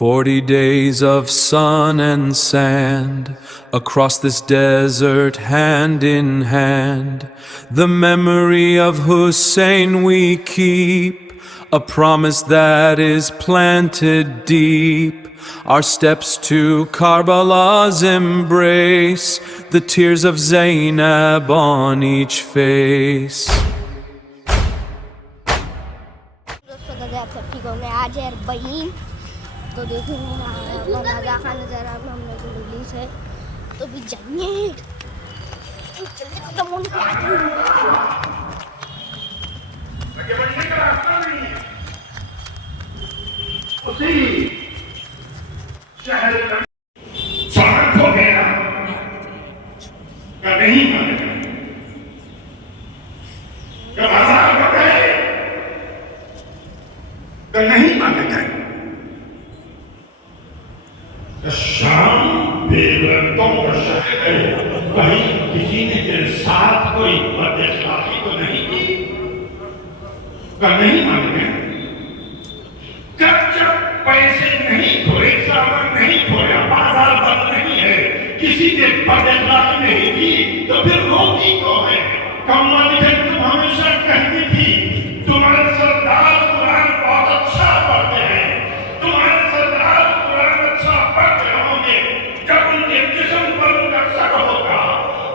40 days of sun and sand across this desert, hand in hand. The memory of Hussein we keep, a promise that is planted deep. Our steps to Karbala's embrace, the tears of Zainab on each face. تو دیکھیں رضا خان نظر آپ ہم لوگ release ہے تو بھی جائیے جلدی ختم ہونے نہیں مانے گئے شام بے رنگوں کا شہر ہے کہیں کسی نے تیرے ساتھ کوئی بد اخلاقی تو نہیں کی نہیں مان گئے جب پیسے نہیں کھوئے سامان نہیں کھویا بازار بند نہیں ہے کسی نے بد اخلاقی نہیں کی تو پھر روتی کو ہے کمال جب تم ہمیشہ کہتی تھی تمہارے سردار قرآن بہت اچھا پڑھتے ہیں تمہارے سردار قرآن اچھا پڑھتے ہوں گے جب ان کے جسم پر ان کا سر ہوگا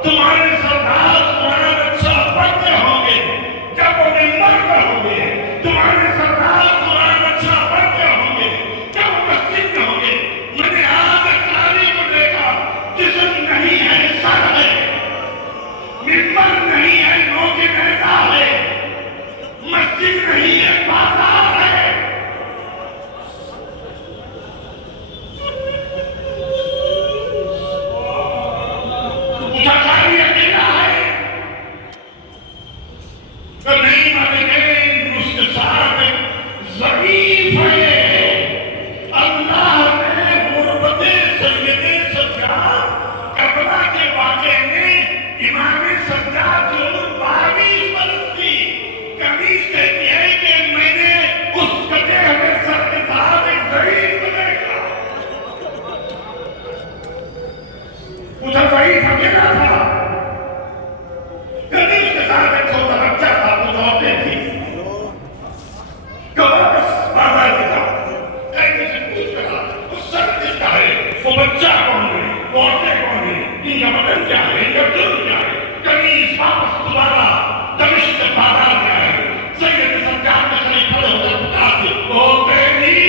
تمہارے سردار قرآن اچھا پڑھتے ہوں گے جب انہیں مر کر ہوں گے تمہارے سردار قرآن اچھا پڑھتے ہوں گے جب مسجد میں ہوں گے میں نے آج اکراری کو دیکھا جسم نہیں ہے سر ہے ممبر نہیں ہے نوک نیزہ ہے مسجد نہیں ہے بازار ہے مجھے اکیلا ہے تو نہیں مانے گئے مستشار ضعیف ہے اللہ نے غربت سید سجاد کربلا کے واقعے میں امام سجاد جو 22 برس کی قمیص کہتی ہے کہ میں نے اس کٹے ہوئے سر کے ساتھ ایک ضعیف کو دیکھا مجھے ضعیف اکیلا تھا قمیص کے ساتھ ایک چھوٹا بچہ تھا وہ عورتیں تھی واپس بازار کی تھا ایک سے پوچھ کر وہ سر کس کا ہے وہ بچہ کون ہے وہ عورتیں کون ہیں ان کا بدن کیا ہے ان کا جرم کیا ہے قمیص واپس دوبارہ دمشق کے بازار میں آئے سید سجاد کے قریب کھڑے ہو کر پکارتے او تیری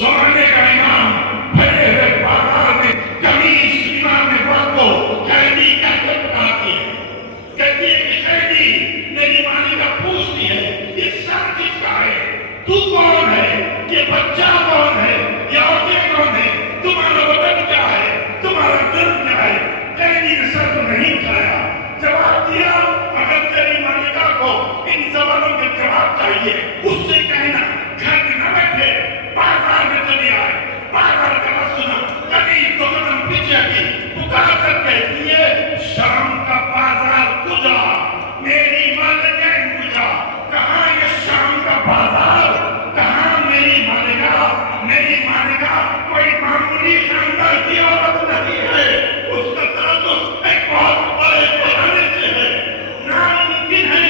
زمانے کا امام بھرے ہوئے بازار میں قمیص امام وقت کو قیدی کہہ کر پکارتی ہے کہتی ہے کہ قیدی میری مانی کا پوچھتی ہے یہ سر کس کا ہے تو کون ہے یہ بچہ کون ہے یہ عورتیں کون ہے تمہارا وطن کیا ہے تمہارا جرم کیا ہے قیدی نے سر تو نہیں اٹھایا جواب دیا اگر تیری مالکہ کو ان سوالوں کے جواب چاہیے اس سے کہنا گھر میں نہ بیٹھے بازار میں چلی آئے بازار کا بات سنا کبھی دو قدم پیچھے کی پکار کر کہتی ہے شام کا بازار کجا میری مالکہ کجا کہاں یہ شام کا بازار کہاں میری مالکہ کوئی معمولی خاندان کی عورت نہیں ہے اس کا تعلق ایک بہت بڑے گھرانے سے ہے ناممکن ہے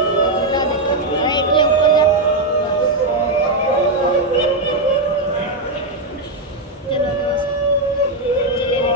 ઉપર જા ચલો દોસ્ત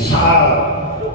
7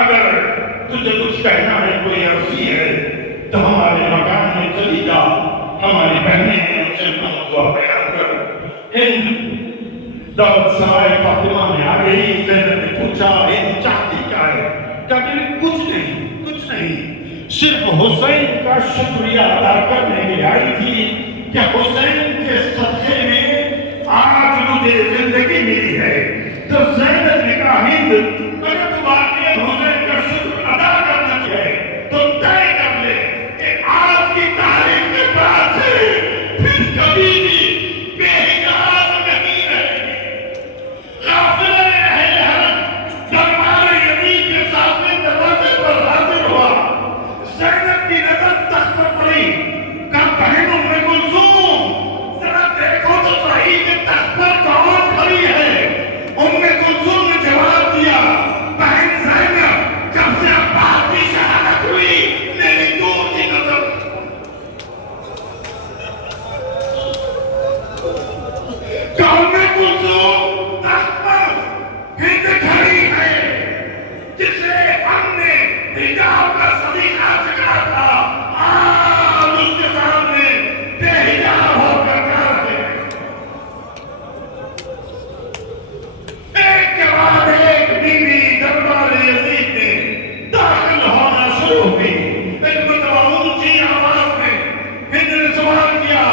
اگر تجھے کچھ کہنا ہے، کوئی عرضی ہے تو ہمارے مکان میں چلی جا، ہماری بہنیں ہیں ان سے ہوا بیان کر۔ ہند دولت سرائے فاطمہ میں آ گئی، زینب نے پوچھا ہند چاہتی کیا ہے؟ کہا کچھ نہیں، کچھ نہیں، صرف حسین کا شکریہ ادا کرنے کے لیے آئی تھی کہ حسین کے صدقے میں آج مجھے زندگی ملی ہے۔ تو زینب نے کہا ہند اگر تم آگے حسین کا شکر ادا کرنا چاہے تو طے کر لے کہ آج کی تاریخ کے بعد سے پھر کبھی بھی بے حجاب نہیں رہے گی۔ قافلہ اہل حرم دربار یزید کے سامنے دروازے پر حاضر ہوا، زینب کی نظر تخت پر پڑی، کہا بہن ام کلثوم ذرا دیکھو تو صحیح کہ تخت پر کون کھڑی ہے؟ ام کلثوم نے جواب دیا، بہن زینب جب سے عباس کی شہادت ہوئی میری دور کی نظر ام کلثوم تخت پر ہند کھڑی ہے جسے ہم نے حجاب کا صدیقہ سکھا تھا، آج اس کے سامنے بے حجاب ہو کر کھڑا ہے۔ ایک کے بعد ایک بیوی دربار یزید میں داخل ہونا شروع ہوئی۔ ایک مرتبہ اونچی آواز میں ہند نے سوال کیا،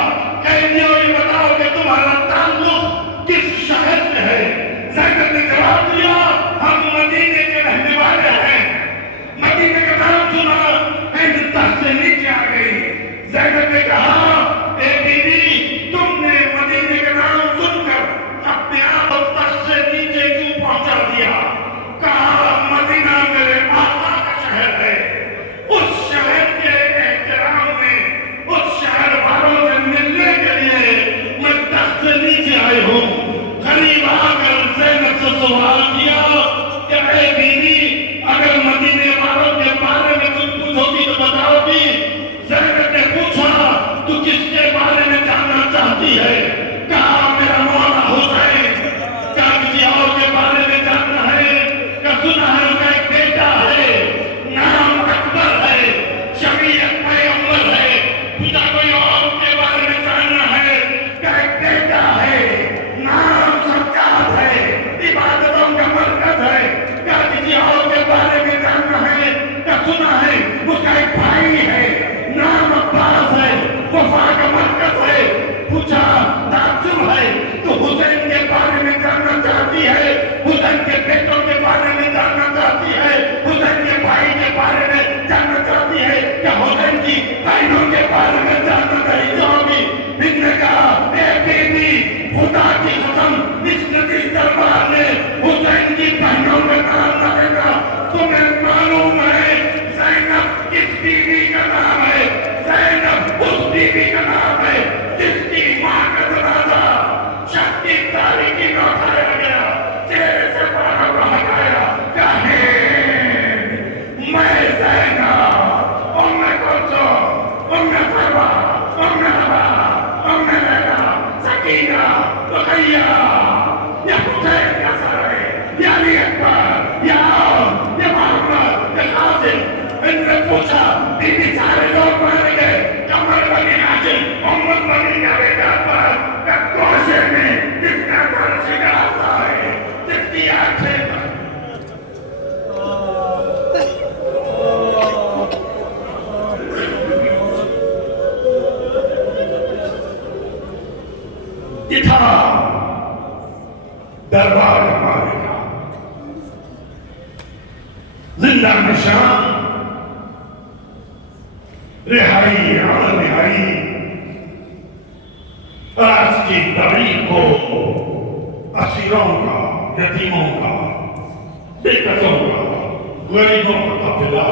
قیدیوں یہ بتاؤ کہ تمہارا تعلق کس شہر سے ہے؟ زینب نے جواب دیا، ہم مدینے کے رہنے والے ہیں۔ مدینے کا نام سنا، ہند تخت سے نیچے آ گئی۔ زینب نے کہا، اے بی بی تم نے مدینے کا نام سن کر اپنے آپ تخت سے نیچے کیوں پہنچا دیا؟ کہا مدینہ میرے آقا کا شہر ہے، اس شہر کے احترام میں اس شہر والوں سے ملنے کے لیے میں تخت سے نیچے آئی ہوں۔ قریب آ کر زینب سے سوال کیا کہ اے بیوی اگر مدینے والوں کے بارے میں کچھ پوچھو گی تو بتاؤ گی؟ زینب نے پوچھا تو کس کے بارے میں جاننا چاہتی ہے؟ کہا میرا مولا حسین۔ کیا کسی اور کے بارے میں جاننا ہے؟ کیا سنا ہے اس کا ایک بیٹا ہے، نام اکبر ہے، شریعت پیغمبر ہے؟ پوچھا کوئی اور کے بارے میں جاننا ہے؟ کیا ایک بیٹا ہے، نام سجاد ہے، عبادتوں کا مرکز ہے؟ کیا کسی اور کے بارے میں جاننا ہے؟ کیا سنا ہے اس کا ایک بھائی ہے، نام عباس ہے، وفا کا مرکز ہے؟ پوچھا تعجب ہے تو حسین کے بارے میں جاننا چاہتی ہے، حسین کے بیٹوں کے بارے میں جاننا چاہتی ہے، حسین کے بھائی کے بارے میں جاننا چاہتی ہے، کیا حسین کی بہنوں کے بارے میں جاننا نہیں چاہوگی؟ ہند نے کہا اے بیوی خدا کی قسم اس دربار میں حسین کی بہنوں میں نام نہ دینا۔ تمہیں معلوم ہے زینب کس بیوی کا نام ہے؟ زینب اس بیوی کا نام ہے جس کی ماں کا جنازہ شب کی تاریکی میں اٹھایا گیا، چہرے سے باہر رہ گیا۔ کہے میں زینب، ام کلثوم، ام فروا، ام حبا، ام لیلا، سکینہ، رقیہ، یا حسین کا سر ہے، یا علی اکبر، یا عون، یا محمد، یا قاسم۔ ان نے پوچھا بی بی سارے لوگ مارے گئے، قمر بنی ہاشم، محمد بنی ابی جعفر، یا کوشے میں جس کا سر شکاتا ہے، جس کی آنکھیں یہ تھا دربار ہمارے کا زندہ نشان، رہائی عالم رہائی، آج کی تاریخ کو اسیروں کا، یتیموں کا، بےکسوں کا، غریبوں کا قافلہ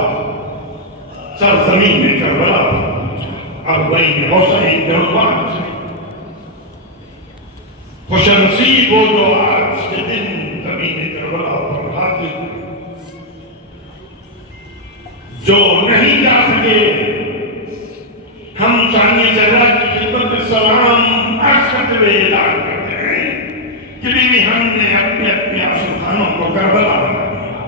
سرزمین میں کربلا اور وہی حسین دربار سے خوش نصیب ہو جو آج کے دن زمین کربلا پر حاضر ہوئے، جو نہیں جا سکے ہم ثانیہ زہرا کی خدمت میں سلام عرض کرتے ہوئے اعلان کرتے ہیں کہ بیوی ہم نے اپنے اپنے آشو خانوں کو کربلا بنا دیا۔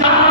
4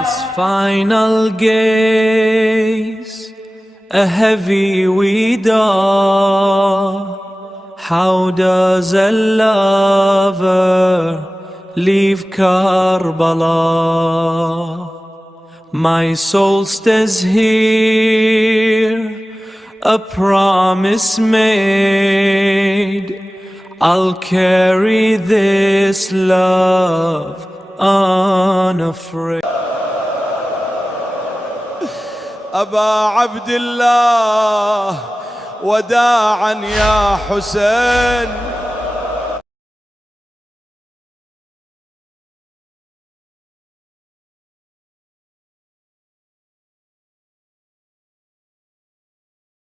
This final gaze, a heavy wida. How does a lover leave Karbala? My soul stays here, a promise made. I'll carry this love unafraid. أبا عبد الله وداعا يا حسين